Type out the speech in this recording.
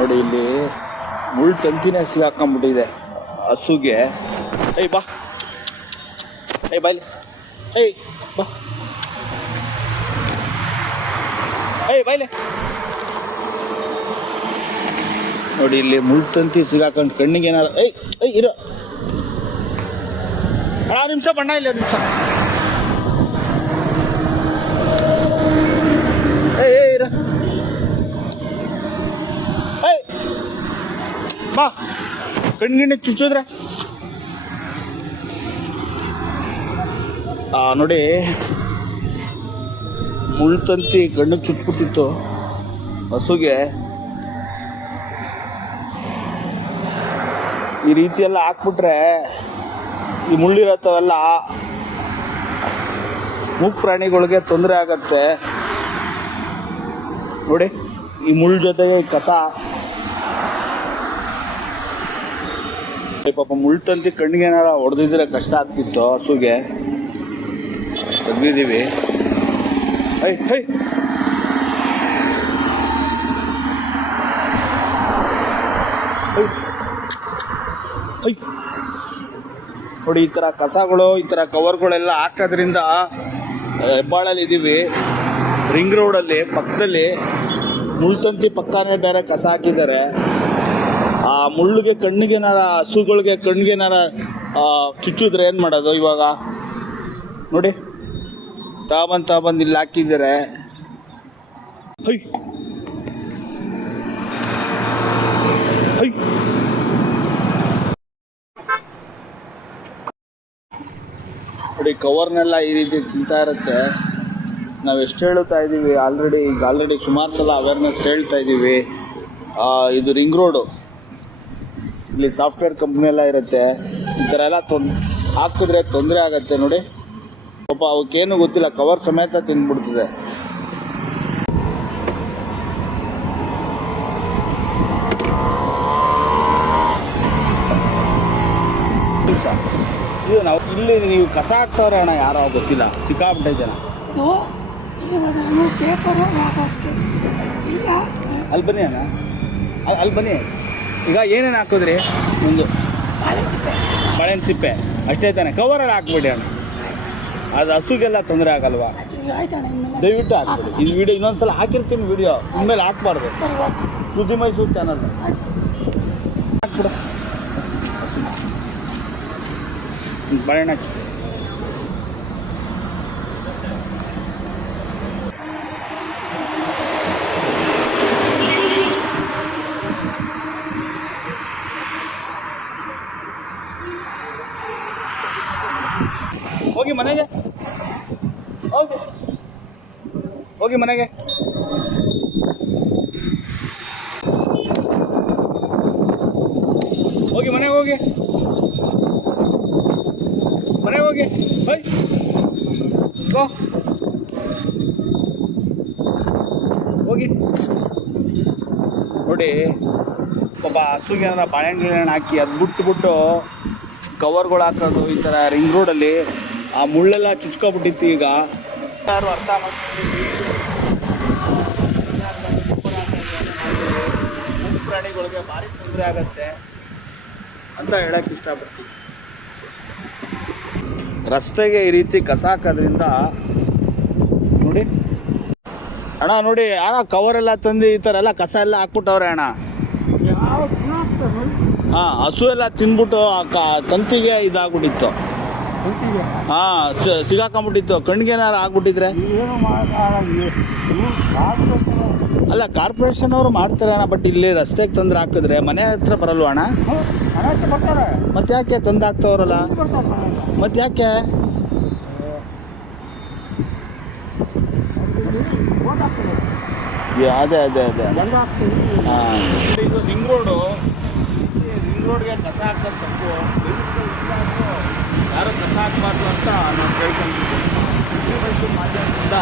ನೋಡಿ ಇಲ್ಲಿ ಮುಳ್ಳು ತಂತಿನೇ ಸಿಗಾಕೊಂಡ್ಬಿಟ್ಟಿದೆ ಹಸುಗೆ. ಏಯ್ ಬಾ, ಏಯ್ ಬಾಯ್ಲಿ, ಏಯ್ ಬಾ, ಏಯ್ ಬಾಯ್ಲಿ. ನೋಡಿ ಇಲ್ಲಿ ಮುಳ್ಳು ತಂತಿ ಸಿಗಾಕೊಂಡು ಕಣ್ಣಿಗೆ ಏನಾರು ಏಯ್ ಇರೋ ಅಣ್ಣ ನಿಮಿಷ ಬಣ್ಣ ಇಲ್ಲ ನಿಮಿಷ. ಏಯ್ ಇರ ಏಯ್ ಬಾ, ಕಣ್ಣಿಗೆ ಚುಚ್ಚಿದ್ರೆ ನೋಡಿ ಮುಳ್ಳು ತಂತಿ ಕಣ್ಣಿಗೆ ಚುಚ್ಬಿಟ್ಟಿತ್ತು ಹಸುಗೆ. ಈ ರೀತಿ ಎಲ್ಲ ಹಾಕ್ಬಿಟ್ರೆ ಈ ಮುಳ್ಳಿರತ್ತವೆಲ್ಲ ಮೂಕ್ ಪ್ರಾಣಿಗಳಿಗೆ ತೊಂದರೆ ಆಗತ್ತೆ. ನೋಡಿ ಈ ಮುಳ್ಳು ಜೊತೆಗೆ ಕಸ, ಪಾಪ ಮುಳ್ಳು ತಂತಿ ಕಣ್ಣಿಗೆ ಏನಾರ ಹೊಡೆದಿದ್ರೆ ಕಷ್ಟ ಆಗ್ತಿತ್ತು ಹಸುಗೆ. ತೆಗ್ದಿದ್ದೀವಿ. ನೋಡಿ ಈ ಥರ ಕಸಗಳು, ಈ ಥರ ಕವರ್ಗಳೆಲ್ಲ ಹಾಕೋದ್ರಿಂದ ಹೆಬ್ಬಾಳಲ್ಲಿ ಇದ್ದೀವಿ, ರಿಂಗ್ ರೋಡಲ್ಲಿ ಪಕ್ಕದಲ್ಲಿ ಮುಳ್ತಂತಿ ಪಕ್ಕನೇ ಬೇರೆ ಕಸ ಹಾಕಿದ್ದಾರೆ. ಆ ಮುಳ್ಳಿಗೆ ಕಣ್ಣಿಗೆನಾರ, ಹಸುಗಳಿಗೆ ಕಣ್ಣಿಗೆನಾರ ಚುಚ್ಚಿದ್ರೆ ಏನು ಮಾಡೋದು ಇವಾಗ? ನೋಡಿ ತಾಬಂದು ಇಲ್ಲಿ ಹಾಕಿದ್ದಾರೆ. ನೋಡಿ ಕವರ್ನೆಲ್ಲ ಈ ರೀತಿ ತಿಂತಾ ಇರುತ್ತೆ. ನಾವು ಎಷ್ಟು ಹೇಳ್ತಾ ಇದ್ದೀವಿ ಆಲ್ರೆಡಿ ಸುಮಾರು ಸಲ ಅವೇರ್ನೆಸ್ ಹೇಳ್ತಾ ಇದ್ದೀವಿ. ಇದು ರಿಂಗ್ ರೋಡು, ಇಲ್ಲಿ ಸಾಫ್ಟ್ವೇರ್ ಕಂಪ್ನಿ ಎಲ್ಲ ಇರುತ್ತೆ. ಈ ಥರ ಎಲ್ಲ ಹಾಕಿದ್ರೆ ತೊಂದರೆ ಆಗುತ್ತೆ. ನೋಡಿ ಪಾಪ ಅವಕ್ಕೇನು ಗೊತ್ತಿಲ್ಲ, ಕವರ್ ಸಮೇತ ತಿಂದ್ಬಿಡ್ತಿದೆ. ಇದು ನಾವು ಇಲ್ಲಿ ನೀವು ಕಸ ಹಾಕ್ತವ್ರೆ ಅಣ್ಣ, ಯಾರೋ ಗೊತ್ತಿಲ್ಲ, ಸಿಕ್ಕಾಬಿಟ್ಟೈತೆ ಜನ. ಅಲ್ಲಿ ಬನ್ನಿ ಅಣ್ಣ, ಅಲ್ಲಿ ಬನ್ನಿ. ಈಗ ಏನೇನು ಹಾಕಿದ್ರಿ? ಒಂದು ಬಾಳೆಹಣ್ಣು ಸಿಪ್ಪೆ ಅಷ್ಟೇ ತಾನೆ, ಕವರಲ್ಲಿ ಹಾಕ್ಬಿಡಿ ಅಣ್ಣ. ಅದು ಹಸುಗೆಲ್ಲ ತೊಂದರೆ ಆಗಲ್ವಾ? ದಯವಿಟ್ಟು ಹಾಕ್ಬಿಡಿ. ಇದು ವಿಡಿಯೋ ಇನ್ನೊಂದ್ಸಲ ಹಾಕಿರ್ತೀನಿ, ವಿಡಿಯೋ ಇನ್ಮೇಲೆ ಹಾಕ್ಬಾರ್ದು. ಸುದ್ದಿ ಮೈಸೂರು ಚಾನಲ್ ಹಾಕ್ಬಿಡು. ಬಾಳೆಹಣ್ಣು ಹಾಕಿ. ಹೋಗಿ ಮನೆಗೆ, ಹೋಗಿ ಮನೆಗೆ. ಹೋಗಿ ಮನೆಗೆ, ಹೋಗಿ ಮನೆಗೆ ಹೋಗಿ. ಹೋಗಿ. ನೋಡಿ ಪಾಪ ಹಸುಗೆ ಏನಾರ ಬಾಳೆಹಣ್ಣು ಹಾಕಿ ಅದು ಬಿಟ್ಟು ಕವರ್ಗಳು ಹಾಕೋದು ಈ ಥರ ರಿಂಗ್ ರೋಡಲ್ಲಿ ಆ ಮುಳ್ಳೆಲ್ಲ ಚುಚ್ಕೊಬಿಟ್ಟಿತ್ತು. ಈಗ ಯಾರು ಅರ್ಥ ಮಾಡ್ಕೊಂಡು ಪ್ರಾಣಿಗಳಿಗೆ ಭಾರಿ ತೊಂದರೆ ಆಗತ್ತೆ ಅಂತ ಹೇಳಕ್ಕೆ ಇಷ್ಟಪಡ್ತೀವಿ. ರಸ್ತೆಗೆ ಈ ರೀತಿ ಕಸ ಹಾಕೋದ್ರಿಂದ ನೋಡಿ ಅಣ್ಣ, ನೋಡಿ ಯಾರೋ ಕವರೆಲ್ಲ ತಂದು ಈ ಥರ ಎಲ್ಲ ಕಸ ಎಲ್ಲ ಹಾಕ್ಬಿಟ್ಟವ್ರೆ ಅಣ್ಣ. ಹಸು ಎಲ್ಲ ತಿಂದ್ಬಿಟ್ಟು ತಂತಿಗೆ ಇದಾಗ್ಬಿಟ್ಟಿತ್ತು. ಸಿಗಾಕೊಂಡ್ಬಿಟ್ಟಿತ್ತು. ಕಣ್ಣಿಗೇನಾರು ಆಗ್ಬಿಟ್ಟಿದ್ರೆ ಅಲ್ಲ, ಕಾರ್ಪೊರೇಷನ್ ಅವರು ಮಾಡ್ತಾರೆ ಅಣ್ಣ. ಬಟ್ ಇಲ್ಲಿ ರಸ್ತೆಗೆ ತಂದ್ರೆ ಹಾಕಿದ್ರೆ ಮನೆ ಹತ್ರ ಬರಲ್ವ ಅಣ್ಣ? ಮತ್ತೆ ಯಾಕೆ ತಂದು ಹಾಕ್ತವ್ರಲ್ಲ? ಮತ್ತೆ ಯಾಕೆ? ಅದೇ ಇದು ರಿಂಗ್ ರೋಡು. ರಿಂಗ್ ರೋಡ್ಗೆ ಕಸ ಹಾಕೋದು ತಪ್ಪು. ಯಾರು ಕಸ ಹಾಕಬಾರ್ದು ಅಂತ ನಾವು ಕೇಳ್ಕೊಂಡಿದ್ದೀವಿ. ಮಾಧ್ಯಮದಿಂದ